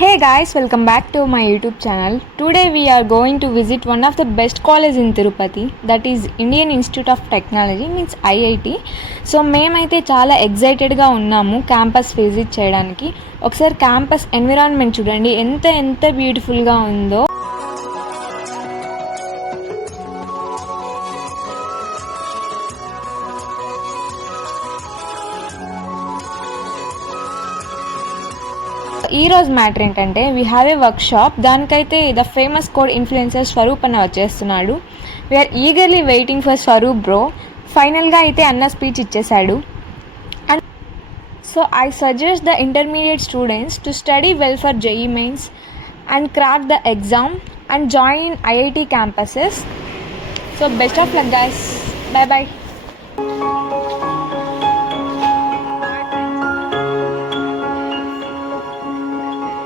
Hey guys, welcome back to my YouTube channel. Today we are going to visit one of the best colleges in Tirupati, that is Indian Institute of Technology, means IIT. So మేమైతే చాలా ఎగ్జైటెడ్గా ఉన్నాము campus visit చేయడానికి. ఒకసారి campus environment చూడండి ఎంత బ్యూటిఫుల్గా ఉందో. ఈరోజు మ్యాటర్ ఏంటంటే we have a workshop. దానికైతే the famous code influencer Swaroop అన్న వచ్చేస్తున్నాడు. We are eagerly waiting for Swaroop bro. ఫైనల్గా అయితే అన్న స్పీచ్ ఇచ్చేశాడు. And so I suggest the intermediate students to study well for JEE mains and crack the exam and join in IIT campuses. So best of luck guys. Bye by.